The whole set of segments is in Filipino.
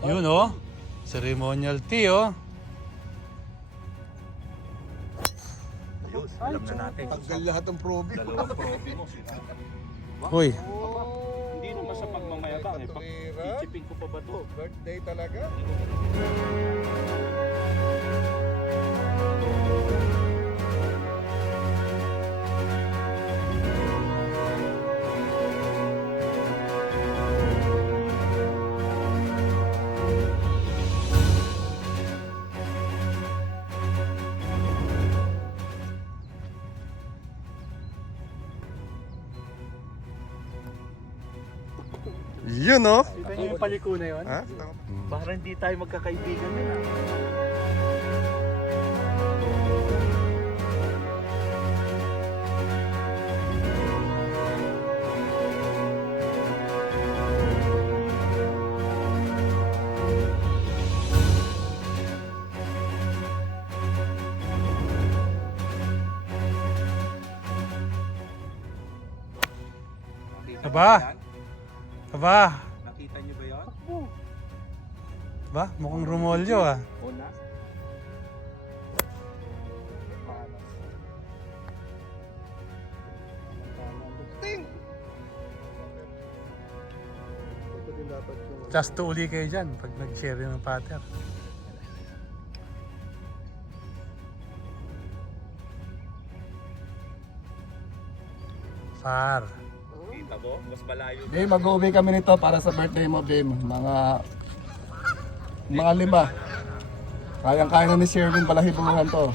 Yun oh. Ceremonial tea oh. Ayun, alam na natin. Tanggal lahat ng probi. Dalawang probi mo. Uy. Hindi naman sa pagmamayabang eh. Chipin ko pa ba to? Birthday talaga. Yun oh. Kita niyo yung paliko na yun? Ha? Para hindi tayo magkakaibigan yun ah. Aba. Aba. Nakita niyo ba yun? Ba? Mukhang rumolyo ah. Una? Ting! Just to uli kayo dyan pag nag-share ng pattern. Far. Kita mo? Mas malayo. Babe, mag-uwi kami nito para sa birthday mo, babe. Mga 5. Kayang-kaya na ni Sherwin palahibuhan to.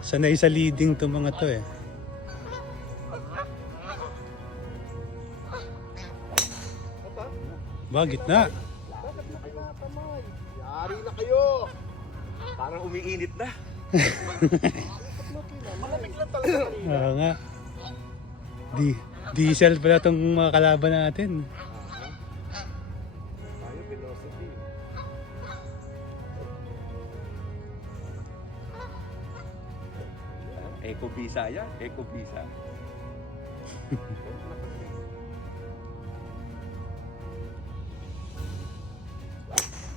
Sanay sa leading to mga to eh. Ba, gitna. Yari na kayo! Parang umiinit na. Malamig lang talaga kanina. Oo nga. Diesel pala tong mga kalaban natin. Tayo velocity. Eco visa yan. Eco visa.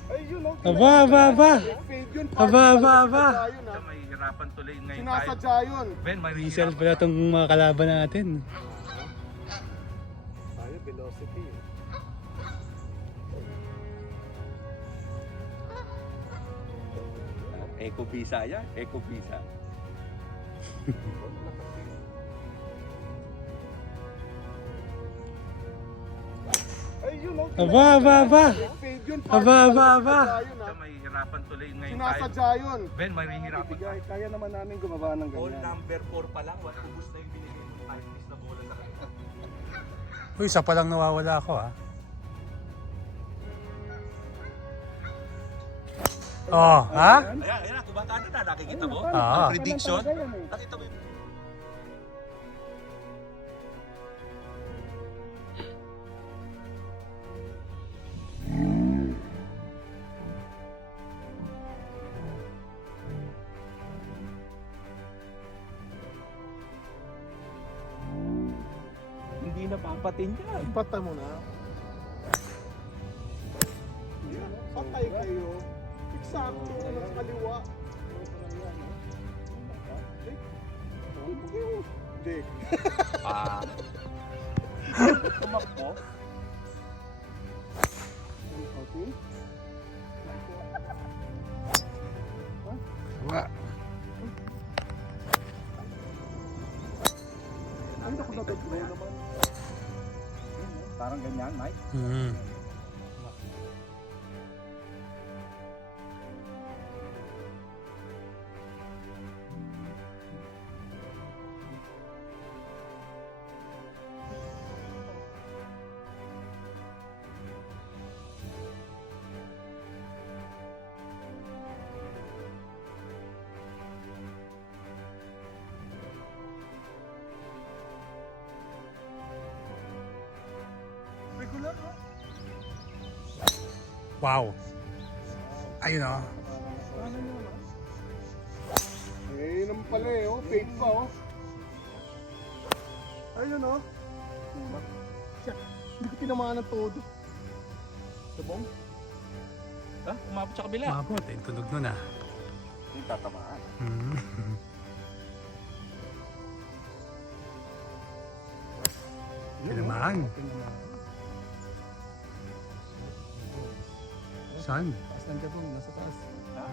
Ay, yun oh. Aba, aba, aba. Fade yun. Aba, aba, aba. Ito may hirapan tuloy ngayon tayo. Sinasadya yun. Ben, may Diesel pala tong mga kalaban natin. Tayo velocity. Eco visa yan. Eco visa. Ay, yun oh. Aba, aba, aba. Fade yun. Aba, aba, aba. Ito may hirapan tuloy ngayon tayo. Sinasadya yun. Ben, may hirapan. Kaya naman namin gumawa ng All ganyan. number 4 pa lang. What ubus na yung binili ng 5 piece na bola sa kanya. Uy, isa pa lang nawawala ako ah. Oh, ha? Ayan, ayan. Kumakano na. Nakikita mo? Ah. Prediction. Nakita mo yung... Hindi na papatin yan. Pata mo na. Patay kayo. Eksakto ng kaliwa. Dick. Ah. Tumakbo. Okay. Wa. Ano ako natagpuan naman? Parang ganyan, Mike. Hmm. Regular, no? Wow. Ayun oh. Eh, yun naman pala eh, oh. Fake pa, oh. Ayun, oh. Siya, hindi ko tinamaan ng todo. Subong? Ha? Umabot sa kabila. Mabot eh. Tunog nun ah. Hindi tatamaan. Hmm. Tinamaan. Saan? Taas ng jabong, nasa taas. Ha?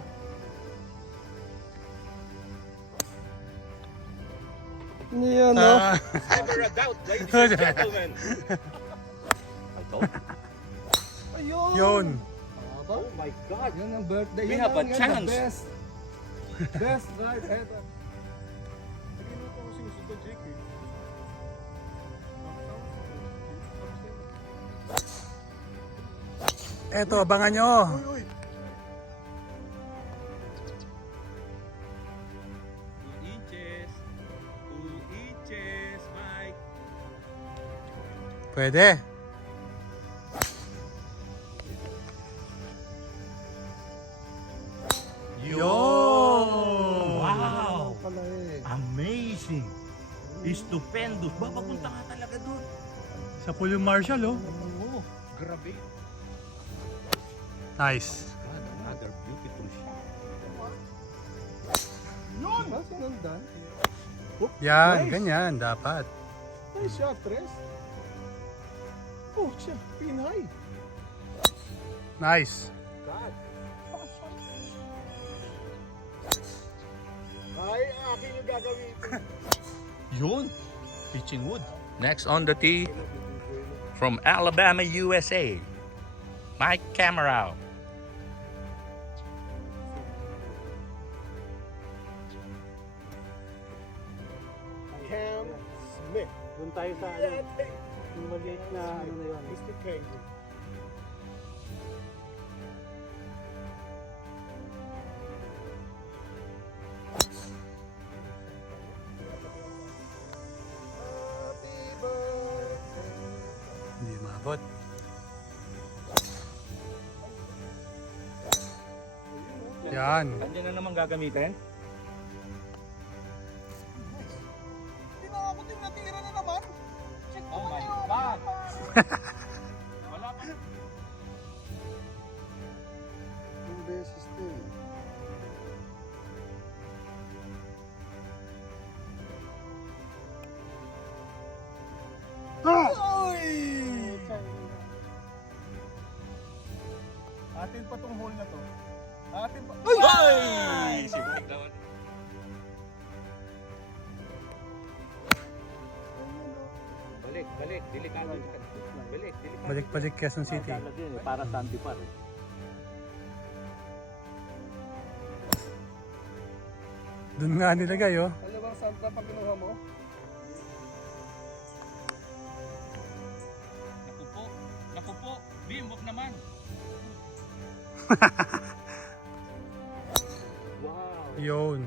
Ano yan, Ah, Never a doubt, ladies and gentlemen. Ito? Ayun! yun. Oh my God. Yan ang birthday. We Yan have a ang yan, chance. the best. Best right ever. Eto, abangan nyo. Uy, uy. 2 inches. 2 inches, Mike. Pwede. Yun! Wow! Pala eh. Amazing! Stupendous! Papunta ka talaga doon. Sa Pulo Marshall, oh. Oo, grabe. Nice. God, another beautiful shot. Yun! Ah, sinundan. Yan, Nice. ganyan, dapat. Nice shot, Tres. Oh, siya. Pinay. Nice. God. Ay, akin yung gagawin. Yun! Pitching wood. Next on the tee, from Alabama, USA, Mike Camerau. Cam Smith. Doon tayo sa yung maliit na ano na yun. Mr. Kangaroo. Happy birthday. Hindi maabot. Yan. Kanya na naman gagamitin? Tinakot yung natira na naman. Check Oh my yun. God! Wala pa. Yung beses din. Oy! Atin pa tong hole na to. Atin pa. Ay! Si Mike naman. Balik, balik. Delikado. Balik, delikado. Balik-balik Quezon City. Talaga yun, para sa antipar. Doon nga nilagay, oh. Ano bang santa pag kinuha mo? Naku po. Naku po. Bim, wag naman. Wow! Yun.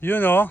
Yun, oh.